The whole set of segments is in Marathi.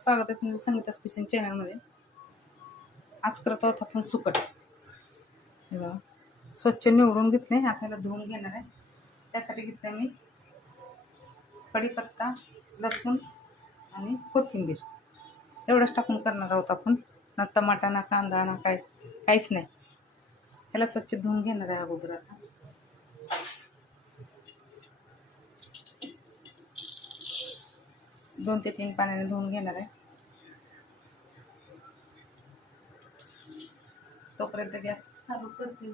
स्वागत आहे तुमचं संगीतास किचन चॅनलमध्ये. आज करत आहोत आपण सुकट. स्वच्छ निवडून घेतले आता धुवून घेणार आहे. त्यासाठी घेतलं मी कढीपत्ता लसूण आणि कोथिंबीर. एवढंच टाकून करणार आहोत आपण. ना टमाटा ना कांदा ना काय काहीच नाही. याला स्वच्छ धुवून घेणार आहे अगोदर आता. दोन ते तीन पाण्याने धुवून घेणार आहे. तोपर्यंत गॅस चालू करते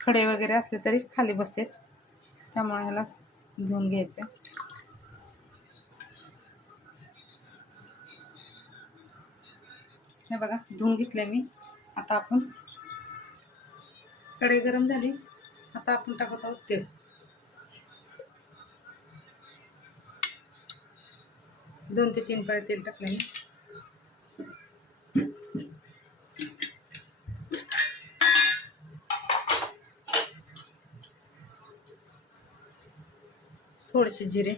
खडे वगैरे असले तरी खाली बसतील त्यामुळे ह्याला धुवून घ्यायचं. हे बघा धुवून घेतले मी. आता आपण कढई गरम झाली. आता आपण टाकत आहोत तेल. दोन ते तीन पळे तेल टाकले मी. थोडेसे जिरे.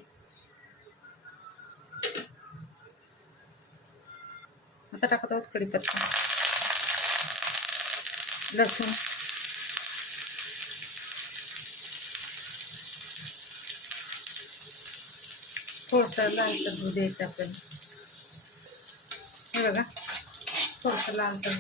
आता टाकत आहोत कढीपत्ता लसूण. थोडंसं लालसर होऊ द्यायचं आपल्याला. हे बघा. थोडंसं लालसर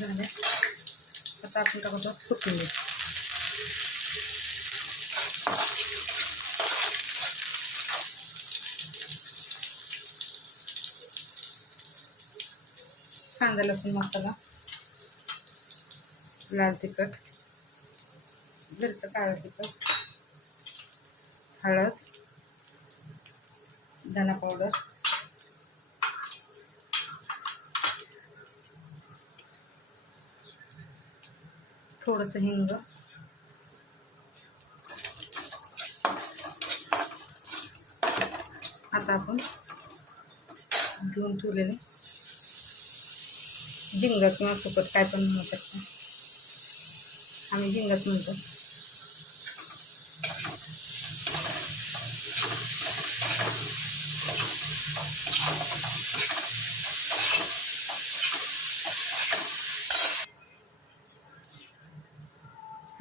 कांदा लसूण मसाला. लाल तिखट घरचं काळं तिखट हळद धना पावडर थोडंसं हिंग आता आपण धुवून ठेवलेले. झिंग किंवा सुकट काय पण म्हणू शकता. आम्ही झिंगच म्हणतो.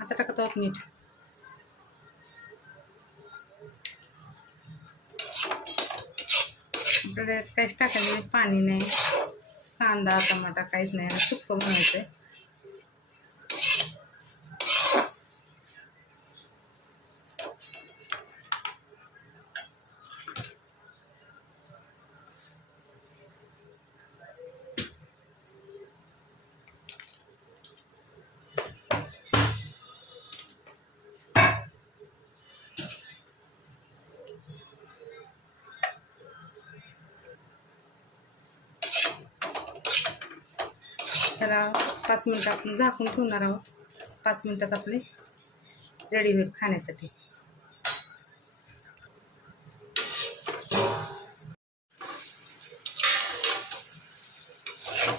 आता टाकत आहोत मीठ आपल्याला काहीच टाकायला नाही पाणी नाही. कांदा टमाटा काहीच नाही सुक्क बनवायचं आहे त्याला पाच मिनटं आपण झाकून ठेवणार आहोत. पाच मिनटात आपले रेडी होईल खाण्यासाठी.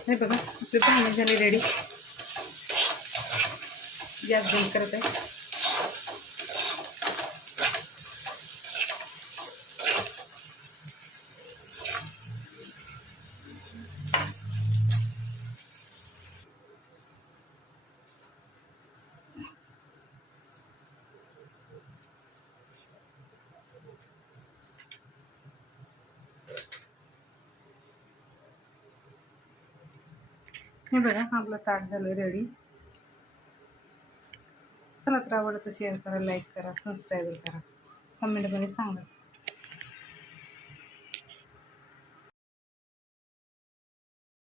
हे बघा आपली पाणी झाले रेडी गॅस बंद करत आहे. हे बघा आपलं ताट झालं रेडी चला तर आवडतं शेअर करा लाईक करा सबस्क्राईब करा. कमेंटमध्ये सांगा.